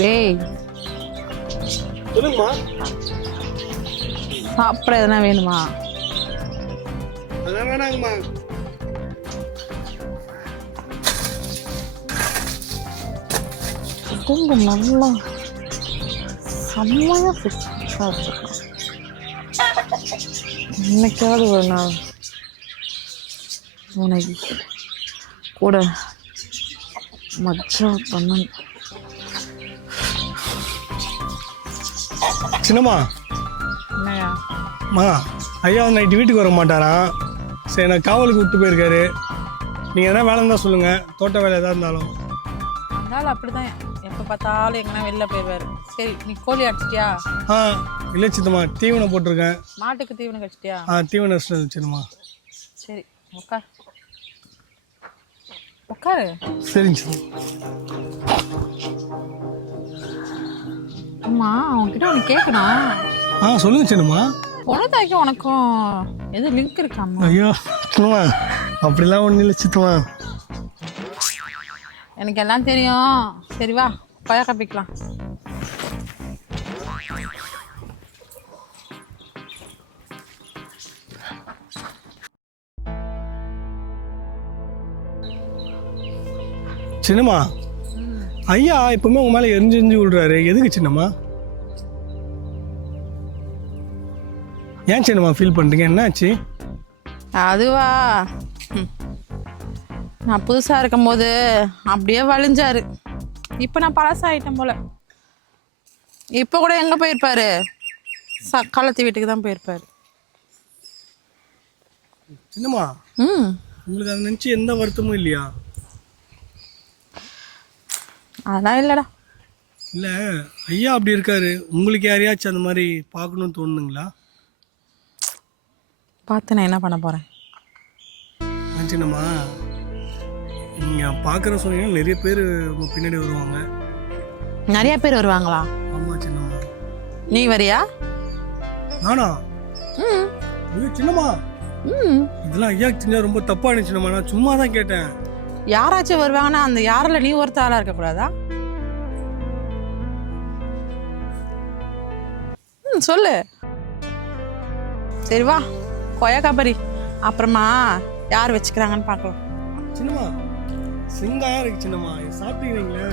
டேய் சொல்லுங்கம்மா. சாப்பிட எதனா வேணுமா? அதெல்லாம் வேணாங்கம்மா. குடும்பம் நல்லா செம்மையா ஃபிக்ஸாக வச்சுருக்கோம். இன்னைக்காவது ஒரு நாள் உனக்கு கூட மஜா பண்ணணும். சின்னம்மா, என்னையா? அம்மா ஐயா வந்து நைட்டு வீட்டுக்கு வர மாட்டாராம். சரி, நான் காவலுக்கு விட்டு போயிருக்காரு. நீங்கள் எதனா வேலை இருந்தால் சொல்லுங்கள், தோட்ட வேலை எதாக இருந்தாலும். அதனால அப்படிதான் எப்போ பார்த்தாலும் எங்கன்னா வெளில போயிடுவாரு. சரி, நீ கோழி அடிச்சிட்டியா? இல்லை சின்னம்மா, தீவனம் போட்டிருக்கேன். மாட்டுக்கு தீவனம் கழிச்சிட்டியா? தீவனம் சின்னம்மா. சரி, உட்கார் உட்காரு. சரிங்க சின்ன. அம்மா அவன்கிட்ட உனக்கு கேட்கணும். சொல்லுங்க சின்னம்மா. உனதாக்கி உனக்கும் எது லிங்க் இருக்காம்மா? ஐயோ சின்னம்மா, அப்படிலாம் ஒன்றும் இல்லை சித்தம்மா. எனக்கு எல்லாம் தெரியும். சரி வா, கொய்யா காப்பிக்கலாம். சின்னம்மா, ஐயா இப்பவுமே உங்க மேலே எரிஞ்சு விடுறாரு. எதுக்கு சின்னம்மா? ஏன் சின்னம்மா ஃபீல் பண்ணுறீங்க? என்னாச்சு? அதுவா, நான் புதுசாக இருக்கும்போது அப்படியே வலிஞ்சாரு. இப்போ நான் பழசாயிட்டேன் போல. இப்போ கூட எங்கே போயிருப்பாரு? சக்காலத்து வீட்டுக்கு தான் போயிருப்பாரு. சின்னம்மா, உங்களுக்கு அதை நினச்சி எந்த வருத்தமும் இல்லையா? அதெல்லாம் இல்லைடா. இல்லை, ஐயா அப்படி இருக்காரு. உங்களுக்கு யாரையாச்சும் அந்த மாதிரி பார்க்கணும்னு தோணுங்களா? பார்த்து நான் என்ன பண்ண போகிறேன்? சின்னம்மா, நீங்கள் பார்க்குற சொன்னீங்கன்னா நிறைய பேர் உங்கள் பின்னாடி வருவாங்க. நிறைய பேர் வருவாங்களா? ஆமாம் சின்னம்மா. நீ வரியா? நானா? ஐயோ சின்னம்மா, இதெல்லாம் ஐயா செஞ்சா ரொம்ப தப்பா இருந்துச்சுன்னம்மா. நான் சும்மா தான் கேட்டேன். யாராச்சும் வருவாங்கன்னா அந்த யாரில் நீ ஒருத்தாளாக இருக்கக்கூடாதா? சொல்லு. சரி வா, கொய்யாக்கா பறி. அப்புறமா யார் வச்சுக்கிறாங்கன்னு பார்க்கலாம். சின்னம்மா, சிங்காயா இருக்கு சின்னம்மா. சாப்பிட்டீங்களே,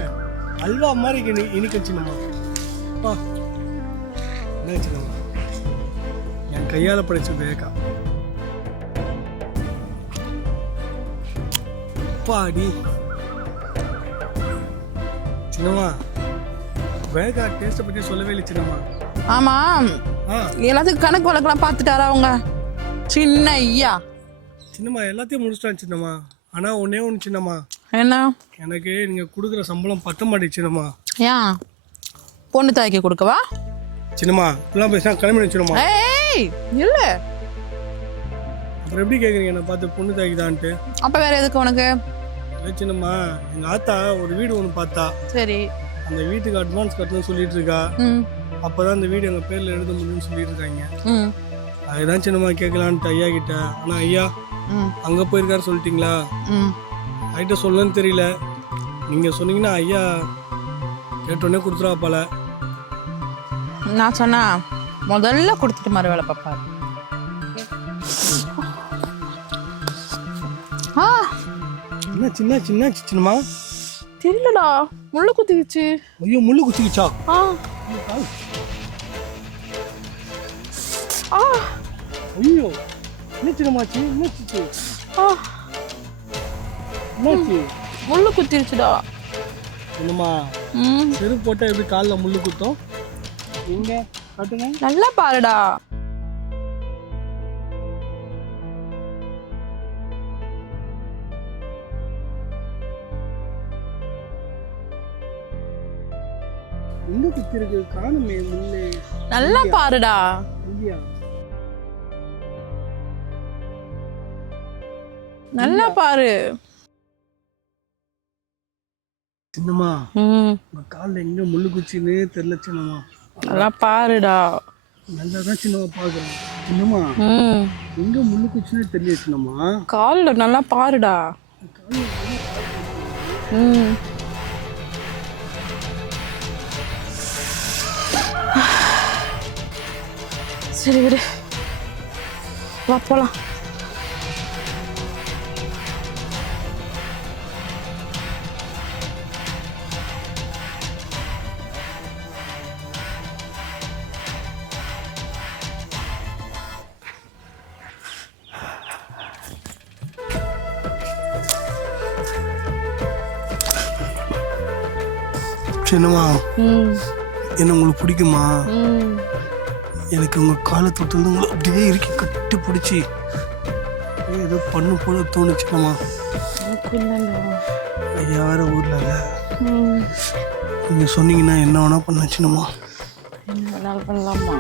அல்வா மாதிரி இனிக்கும் சின்னம்மா. அப்பா, என்ன சின்னம்மா, என் கையால் படைச்சது ஏக்கா. அப்பாடி சின்னம்மா, வேகா டேஸ்ட்டை பற்றி சொல்லவே இல்லை சின்னம்மா. ஆமாம், எல்லாத்துக்கும் கணக்கு வழக்கெல்லாம் பார்த்துட்டாரா அவங்க சின்ன ஐயா? சின்னம்மா எல்லாத்தையும் முடிச்சிட்டான் சின்னம்மா. ஆனால் ஒன்றே ஒன்று சின்னம்மா. என்ன? எனக்கு நீங்கள் கொடுக்குற சம்பளம் பத்த மாட்டேங்குது சின்னம்மா. ஏன்? பொண்ணு தாய்க்கு கொடுக்கவா? சின்னம்மா இப்பெல்லாம் பேசினா கிளம்பி சின்னம்மா. ஏய் இல்லை, அப்புறம் எப்படி கேட்குறீங்க என்னை பார்த்து பொண்ணு தாய்க்குதான்ட்டு? அப்போ வேற எதுக்கு உனக்கு? இல்லை சின்னம்மா, எங்கள் ஆத்தா ஒரு வீடு ஒன்று பார்த்தா. சரி, அந்த வீட்டுக்கு அட்வான்ஸ் கட்டணும்னு சொல்லிட்டு இருக்கா. அப்போதான் அந்த வீடு எங்கள் பேரில் எழுத முடியும்னு சொல்லிட்டு இருக்காங்க. அதுதான் சின்னம்மா கேட்கலான்ட்டு ஐயா கிட்ட. ஆனால் ஐயா அங்கே போயிருக்காரு சொல்லிட்டீங்களா? ஐட்ட சொல்லணும்னு தெரியல. நீங்கள் சொன்னீங்கன்னா ஐயா கேட்டோடனே கொடுத்துருவா போல. நான் சொன்னா முதல்ல கொடுத்துட்டு மறு வேலை பார்ப்பாரு. என்ன சின்ன சின்ன சின்னம்மா? தெரியலடா, முள்ளு குத்திக்கிச்சு. ஐயோ, முள்ளு குத்திக்கிச்சா? ஐயோ, என்ன சின்னமாச்சு? என்னாச்சு? என்னாச்சு? முள்ளு குத்திருச்சுடா. என்னம்மா, செருப்பு போட்டா எப்படி காலில் முள்ளு குத்தும்? எங்க காட்டுங்க. நல்லா பாருடா. எங்க குத்தி இருக்கு? காணுமே முள்ளு. நல்லா பாருடா. நல்லா பாரு சின்னம்மா. காலில் எங்க முள்ளு குச்சின்னு தெரியல சின்னம்மா. நல்லா பாருடா. நல்லா தான் சின்னம்மா பாக்குறேன். சின்னம்மா, எங்க முள்ளு குச்சின்னு தெரியல சின்னம்மா. காலில் நல்லா பாருடா. சரி விடு, வா போலாம். சின்னம்மா, என்ன உங்களுக்கு பிடிக்குமா? எனக்கு உங்கள் காலை தொட்டு உங்களை அப்படியே இறுக்கி கட்டி பிடிச்சி ஏதோ பண்ணு போல தோணுச்சுக்கம்மா. ஐயா வேற ஊரில் இல்லை, நீங்கள் சொன்னீங்கன்னா என்ன வேணா பண்ண சின்னம்மா. பண்ணலாமா?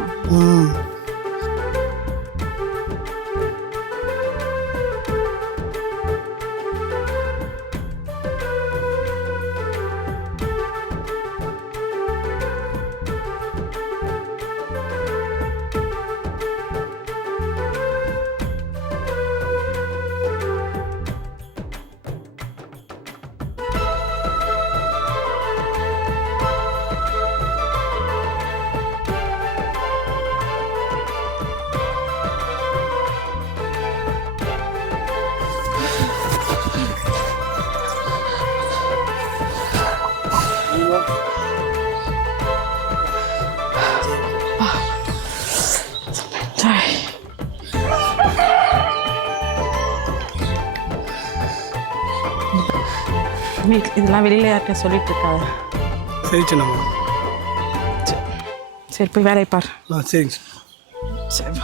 இதெல்லாம் வெளியில யார்கிட்ட சொல்லிட்டு இருக்காது. சரி சின்னம்மா. சரி போய் வேலையை பார். சரிங்க. சரி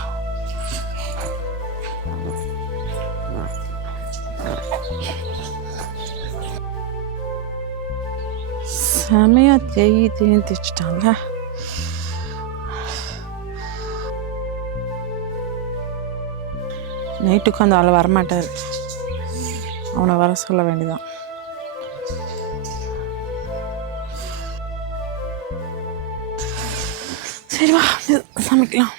செமையா தேய்ச்சிட்டாங்க. நைட்டுக்கு அந்த ஆள் வரமாட்டார், அவனை வர சொல்ல வேண்டியதான். சரி வா சமைக்கலாம்.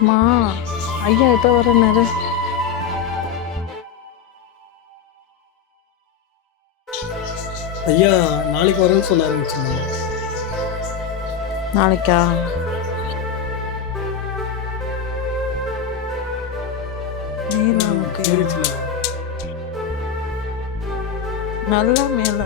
அம்மா ஐயா எப்போ வரேன்னாரு? ஐயா நாளைக்கு வரேன்னு சொன்னாருங்க சின்னம்மா. நாளைக்கா? சரி சின்னம்மா. நல்லா மேல